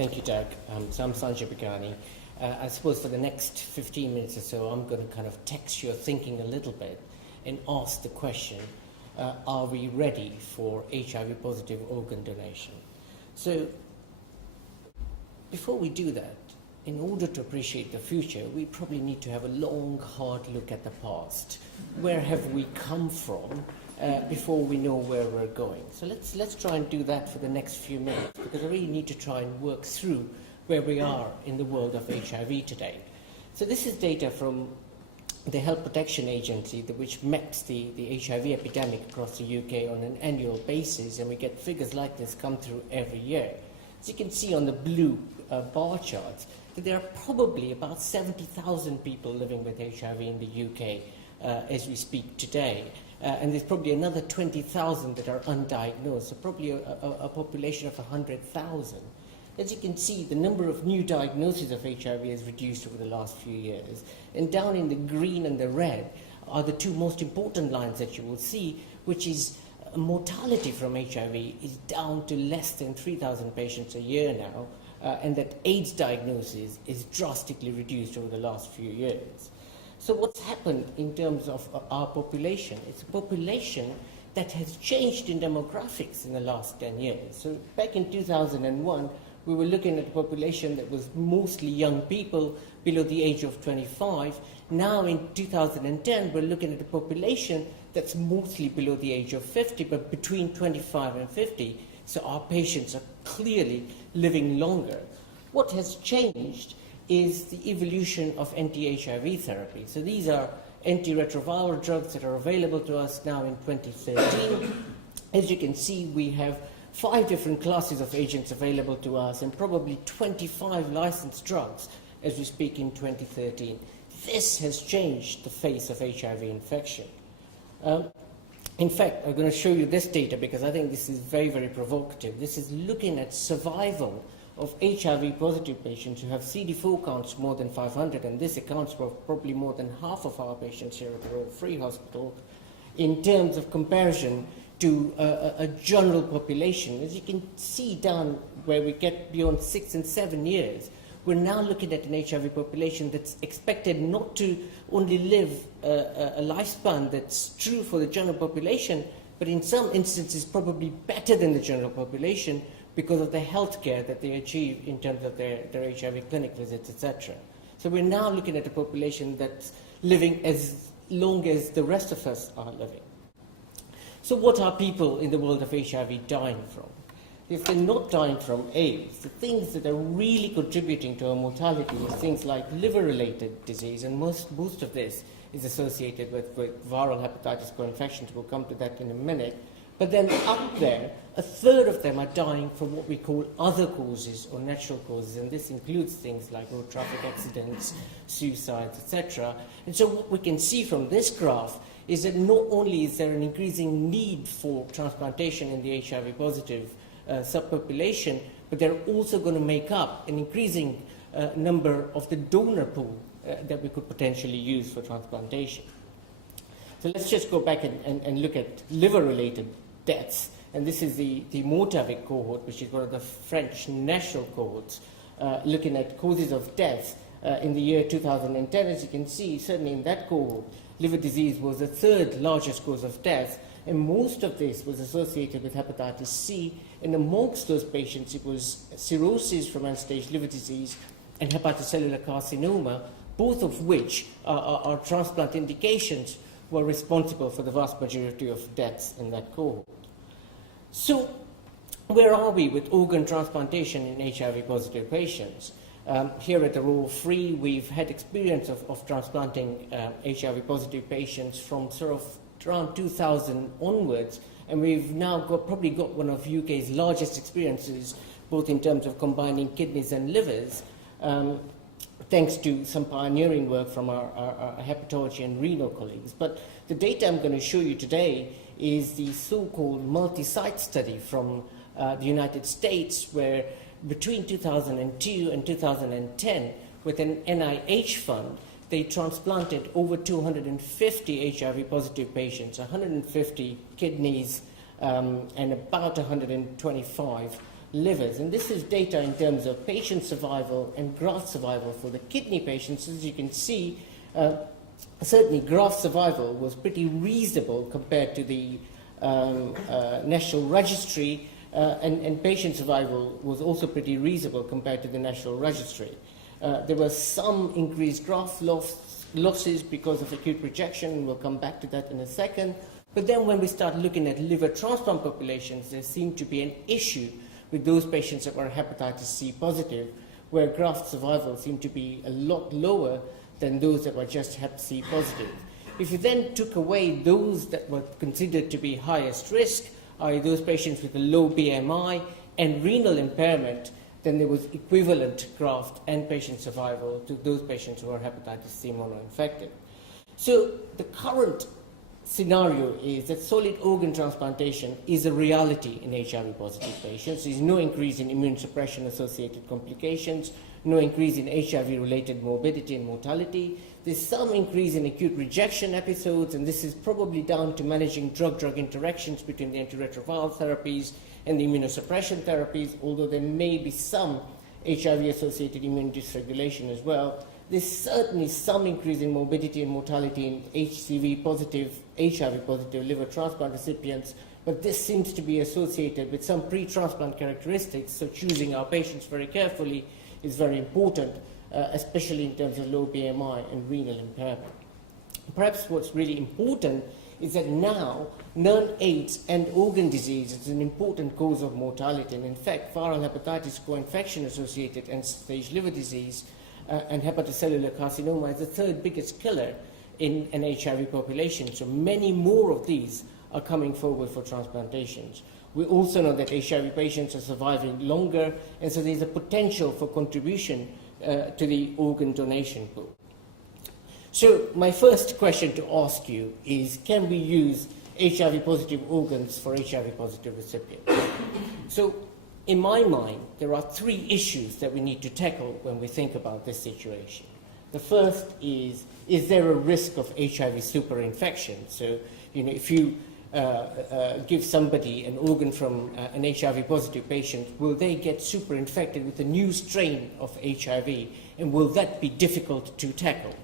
Thank you, Doug. So I'm Sanjay Bhagani. I suppose for the next 15 minutes or so, I'm going to kind of text your thinking a little bit and ask the question, are we ready for HIV-positive organ donation? So before we do that, in order to appreciate the future, we probably need to have a long, hard look at the past. Where have we come from before we know where we're going? So let's try and do that for the next few minutes, because I really need to try and work through where we are in the world of HIV today. So this is data from the Health Protection Agency, which maps the HIV epidemic across the UK on an annual basis, and we get figures like this come through every year. As you can see on the blue bar charts, that there are probably about 70,000 people living with HIV in the UK as we speak today. And there's probably another 20,000 that are undiagnosed, so probably a population of 100,000. As you can see, the number of new diagnoses of HIV has reduced over the last few years. And down in the green and the red are the two most important lines that you will see, which is mortality from HIV is down to less than 3,000 patients a year now, and that AIDS diagnosis is drastically reduced over the last few years. So what's happened in terms of our population? It's a population that has changed in demographics in the last 10 years. So back in 2001, we were looking at a population that was mostly young people below the age of 25. Now in 2010, we're looking at a population that's mostly below the age of 50, but between 25 and 50. So our patients are clearly living longer. What has changed is the evolution of anti-HIV therapy. So these are antiretroviral drugs that are available to us now in 2013. As you can see, we have 5 different classes of agents available to us and probably 25 licensed drugs as we speak in 2013. This has changed the face of HIV infection. In fact, I'm going to show you this data because I think this is very, very provocative. This is looking at survival of HIV-positive patients who have CD4 counts more than 500, and this accounts for probably more than half of our patients here at the Royal Free Hospital, in terms of comparison to a general population. As you can see down where we get beyond 6 and 7 years, we're now looking at an HIV population that's expected not to only live a lifespan that's true for the general population, but in some instances probably better than the general population because of the health care that they achieve in terms of their HIV clinic visits, etc. So we're now looking at a population that's living as long as the rest of us are living. So what are people in the world of HIV dying from? If they're not dying from AIDS, the things that are really contributing to our mortality is things like liver-related disease, and most of this is associated with viral hepatitis co-infections. We'll come to that in a minute. But then up there, a third of them are dying from what we call other causes or natural causes, and this includes things like road traffic accidents, suicides, etc. And so what we can see from this graph is that not only is there an increasing need for transplantation in the HIV-positive subpopulation, but they're also going to make up an increasing number of the donor pool that we could potentially use for transplantation. So let's just go back and look at liver-related deaths. And this is the Mortavic cohort, which is one of the French national cohorts, looking at causes of death in the year 2010. As you can see, certainly in that cohort, liver disease was the 3rd largest cause of death, and most of this was associated with hepatitis C, and amongst those patients it was cirrhosis from end-stage liver disease and hepatocellular carcinoma, both of which are transplant indications, were responsible for the vast majority of deaths in that cohort. So where are we with organ transplantation in HIV-positive patients? Here at the Royal Free, we've had experience of transplanting HIV-positive patients from sort of around 2000 onwards, and we've now probably got one of UK's largest experiences, both in terms of combining kidneys and livers, thanks to some pioneering work from our hepatology and renal colleagues. But the data I'm going to show you today is the so-called multi-site study from the United States, where between 2002 and 2010, with an NIH fund, they transplanted over 250 HIV-positive patients, 150 kidneys, and about 125 livers. And this is data in terms of patient survival and graft survival for the kidney patients. As you can see, certainly graft survival was pretty reasonable compared to the national registry, and patient survival was also pretty reasonable compared to the national registry. There was some increased graft losses because of acute rejection, and we'll come back to that in a second. But then when we start looking at liver transplant populations, there seemed to be an issue with those patients that were hepatitis C positive, where graft survival seemed to be a lot lower than those that were just hep C positive. If you then took away those that were considered to be highest risk, i.e. those patients with a low BMI and renal impairment, then there was equivalent graft and patient survival to those patients who are hepatitis C monoinfected. So the current scenario is that solid organ transplantation is a reality in HIV-positive patients. There's no increase in immune suppression associated complications, no increase in HIV-related morbidity and mortality. There's some increase in acute rejection episodes, and this is probably down to managing drug-drug interactions between the antiretroviral therapies and the immunosuppression therapies, although there may be some HIV-associated immune dysregulation as well. There's certainly some increase in morbidity and mortality in HCV-positive, HIV-positive liver transplant recipients, but this seems to be associated with some pre-transplant characteristics, so choosing our patients very carefully is very important, especially in terms of low BMI and renal impairment. Perhaps what's really important is that now non-AIDS and organ disease is an important cause of mortality, and in fact viral hepatitis co-infection associated end-stage liver disease and hepatocellular carcinoma is the third biggest killer in an HIV population. So many more of these are coming forward for transplantations. We also know that HIV patients are surviving longer, and so there's a potential for contribution to the organ donation pool. So my first question to ask you is, can we use HIV-positive organs for HIV-positive recipients? So in my mind, there are three issues that we need to tackle when we think about this situation. The first is there a risk of HIV superinfection? So, if you give somebody an organ from an HIV-positive patient, will they get superinfected with a new strain of HIV, and will that be difficult to tackle?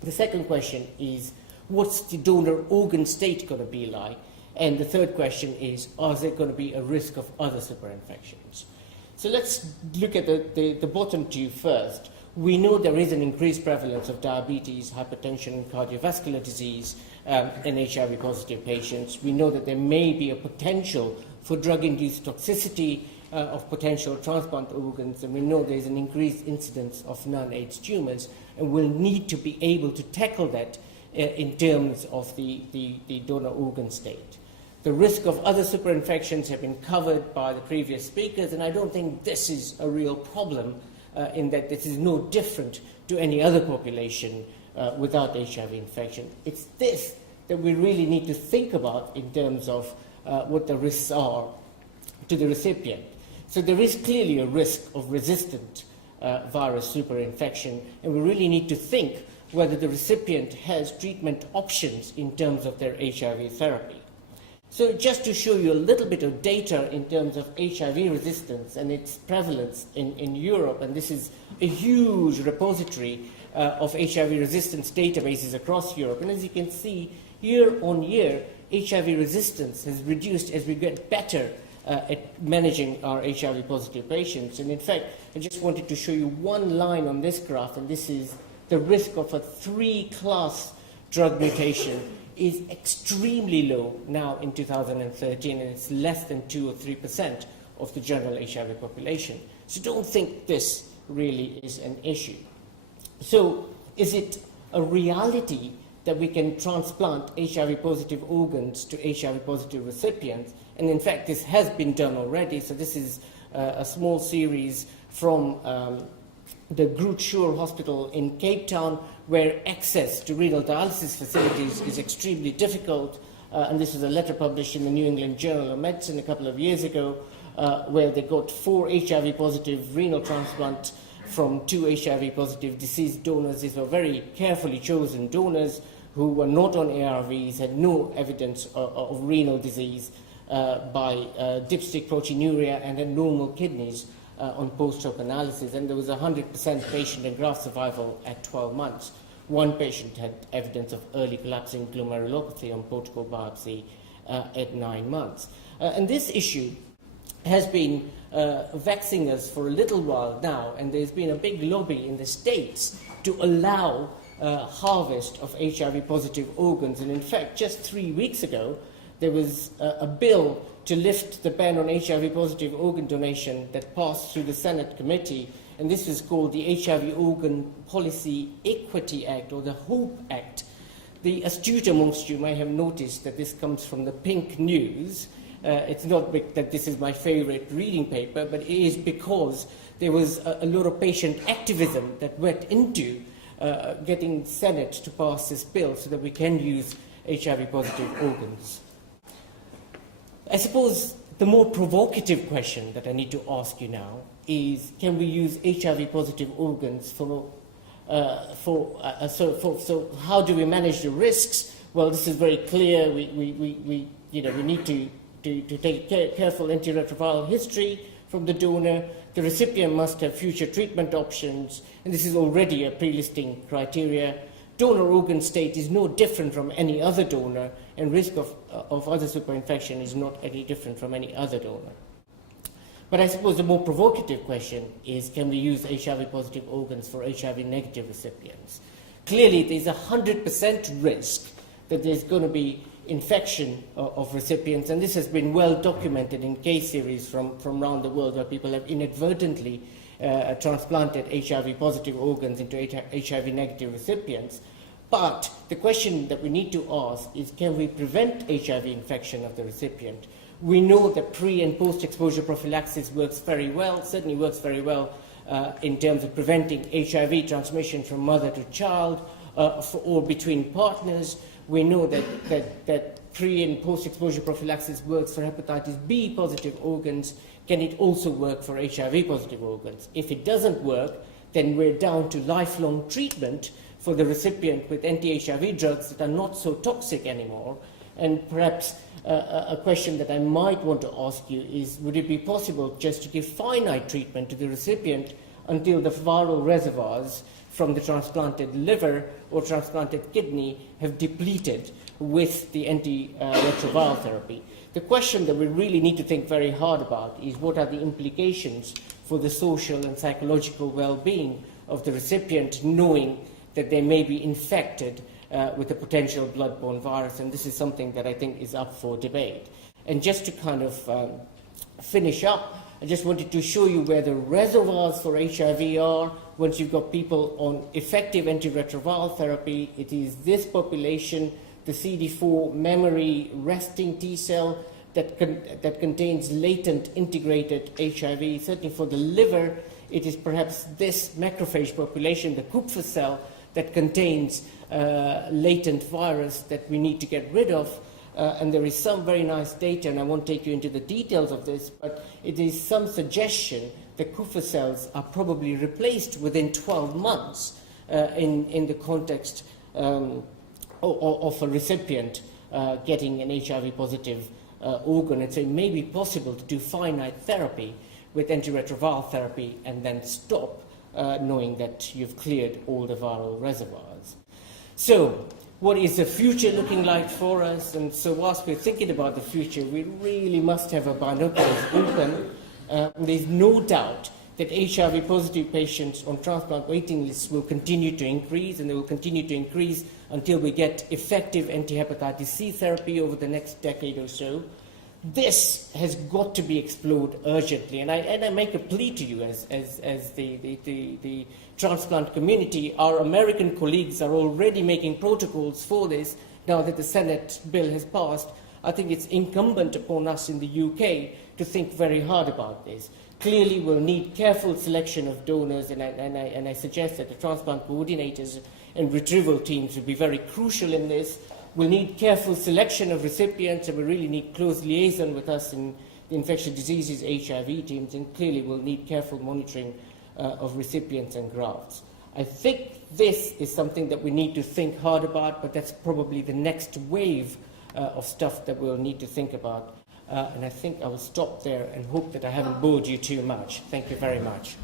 The second question is, what's the donor organ state going to be like? And the third question is there going to be a risk of other superinfections? So let's look at the bottom two first. We know there is an increased prevalence of diabetes, hypertension, and cardiovascular disease in HIV-positive patients. We know that there may be a potential for drug-induced toxicity of potential transplant organs, and we know there's an increased incidence of non-AIDS tumors, and we'll need to be able to tackle that in terms of the donor organ state. The risk of other superinfections have been covered by the previous speakers, and I don't think this is a real problem in that this is no different to any other population without HIV infection. It's this that we really need to think about in terms of what the risks are to the recipient. So there is clearly a risk of resistant virus superinfection, and we really need to think whether the recipient has treatment options in terms of their HIV therapy. So just to show you a little bit of data in terms of HIV resistance and its prevalence in Europe, and this is a huge repository of HIV resistance databases across Europe. And as you can see, year on year, HIV resistance has reduced as we get better at managing our HIV-positive patients. And in fact, I just wanted to show you one line on this graph, and this is the risk of a 3-class drug mutation is extremely low now in 2013, and it's less than 2 or 3% of the general HIV population. So don't think this really is an issue. So is it a reality that we can transplant HIV-positive organs to HIV-positive recipients? And in fact, this has been done already. So this is a small series from the Groote Schuur Hospital in Cape Town, where access to renal dialysis facilities is extremely difficult. And this was a letter published in the New England Journal of Medicine a couple of years ago, where they got 4 HIV-positive renal transplants from 2 HIV-positive deceased donors. These were very carefully chosen donors who were not on ARVs, had no evidence of renal disease. by dipstick proteinuria and had normal kidneys on post-hoc analysis, and there was 100% patient and graft survival at 12 months. One patient had evidence of early collapsing glomerulopathy on protocol biopsy at 9 months. And this issue has been vexing us for a little while now, and there's been a big lobby in the States to allow harvest of HIV-positive organs. And in fact, just 3 weeks ago, there was a bill to lift the ban on HIV-positive organ donation that passed through the Senate committee, and this is called the HIV Organ Policy Equity Act, or the HOPE Act. The astute amongst you may have noticed that this comes from the Pink News. It's not that this is my favorite reading paper, but it is because there was a lot of patient activism that went into getting Senate to pass this bill so that we can use HIV-positive organs. I suppose the more provocative question that I need to ask you now is, can we use HIV-positive organs so how do we manage the risks? Well, this is very clear. We need to take careful antiretroviral history from the donor. The recipient must have future treatment options, and this is already a pre-listing criteria. Donor organ state is no different from any other donor, and risk of other superinfection is not any different from any other donor. But I suppose the more provocative question is, can we use HIV-positive organs for HIV-negative recipients? Clearly, there's a 100% risk that there's going to be infection of recipients, and this has been well documented in case series from around the world where people have inadvertently transplanted HIV-positive organs into HIV-negative recipients. But the question that we need to ask is, can we prevent HIV infection of the recipient? We know that pre- and post-exposure prophylaxis works very well, certainly works very well in terms of preventing HIV transmission from mother to child or between partners. We know that pre- and post-exposure prophylaxis works for hepatitis B positive organs. Can it also work for HIV positive organs? If it doesn't work, then we're down to lifelong treatment for the recipient with anti-HIV drugs that are not so toxic anymore. And perhaps a question that I might want to ask you is, would it be possible just to give finite treatment to the recipient until the viral reservoirs from the transplanted liver or transplanted kidney have depleted with the antiretroviral therapy? The question that we really need to think very hard about is, what are the implications for the social and psychological well-being of the recipient, knowing that they may be infected with a potential blood-borne virus? And this is something that I think is up for debate. And just to kind of finish up, I just wanted to show you where the reservoirs for HIV are. Once you've got people on effective antiretroviral therapy, it is this population, the CD4 memory resting T cell that contains latent integrated HIV. Certainly for the liver, it is perhaps this macrophage population, the Kupffer cell, that contains latent virus that we need to get rid of. And there is some very nice data, and I won't take you into the details of this, but it is some suggestion that Kupffer cells are probably replaced within 12 months in the context of a recipient getting an HIV-positive organ. And so it may be possible to do finite therapy with antiretroviral therapy and then stop, knowing that you've cleared all the viral reservoirs. So, what is the future looking like for us? And so whilst we're thinking about the future, we really must have our binoculars open. There's no doubt that HIV-positive patients on transplant waiting lists will continue to increase, and they will continue to increase until we get effective anti-hepatitis C therapy over the next decade or so. This has got to be explored urgently, and I make a plea to you as the transplant community. Our American colleagues are already making protocols for this now that the Senate bill has passed. I think it's incumbent upon us in the UK to think very hard about this. Clearly, we'll need careful selection of donors, and I suggest that the transplant coordinators and retrieval teams will be very crucial in this. We'll need careful selection of recipients, and we really need close liaison with us in the infectious diseases HIV teams, and clearly we'll need careful monitoring of recipients and grafts. I think this is something that we need to think hard about, but that's probably the next wave of stuff that we'll need to think about. And I think I will stop there and hope that I haven't bored you too much. Thank you very much.